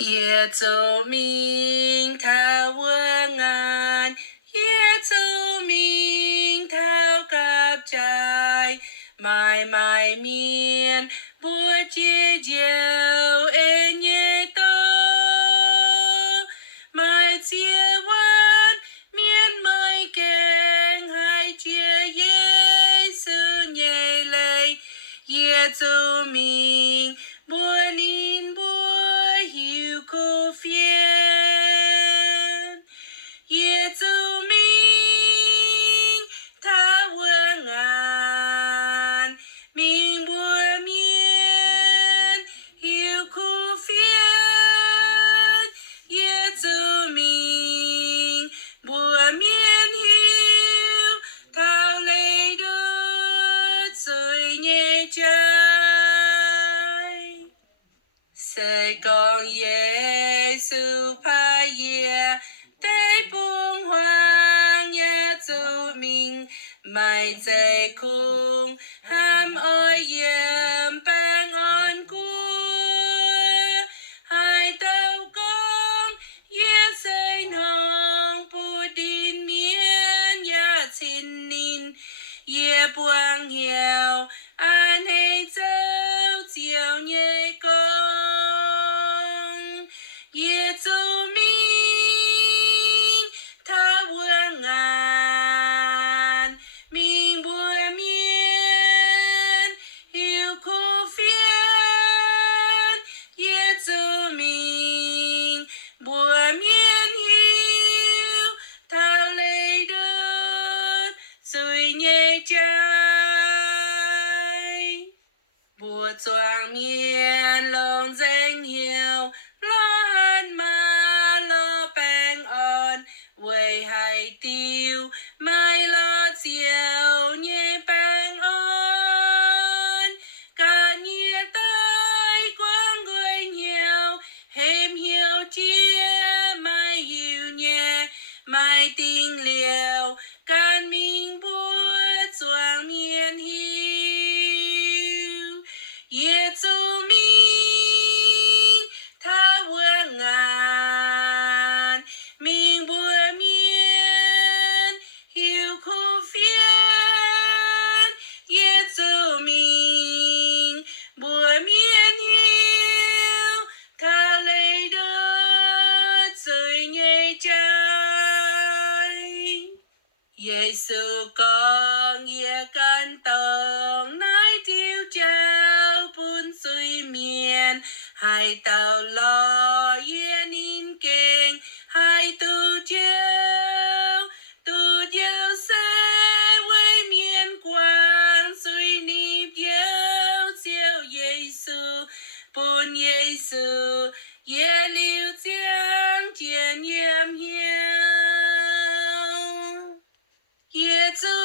Yesu thao wuov, Yesu thao cáp trai, mãi miên bùa chia diệu ê nhê tơ, mãi chia văn miên mãi keng hai chia Yesu nhê lây, Yesu bùa nín bùa hiu cô phiên, Yesu thao wuov, mingh bùa miên hiu cô phiên, Yesu bùa miên hiu thao lấy đứt rồi nhẹ trái. Sài con Yesu pa ye tế buông hoang Yesu mày dạy khung ham ơi yếm bang on cua hai tàu con Yesu nong pu din miên ya xin nín ye buang hiao an hay dâu chiều nhẹ con Yesu thao wuov, mingh bùa miên hiu cô phiên, Yesu bùa miên hiu thao lấy đứt rồi nhẹ trái. Bùa choàng miên lòng danh hiệu lo han ma lo bang on quầy hai tiêu mai lo chiều nhẹ bang on cả nhẹ tới quang người nhiều hem hiểu chia mai hiểu nhẹ mai tình liều can mình bùa choàng miên hiu Yesu thao wuov, mingh bùa miên hiu cô phiên, Yesu bùa miên hiu thao lấy đứt rồi nhẹ trái. Yesu con ye can tông nai tiêu trao bún suy miên hai tàu lo ye nín keng hai tu chiêu sẽ với miên quang suy nịp yêu chiêu Yesu bún Yesu ye liu giang chiến yếm hiếu Yesu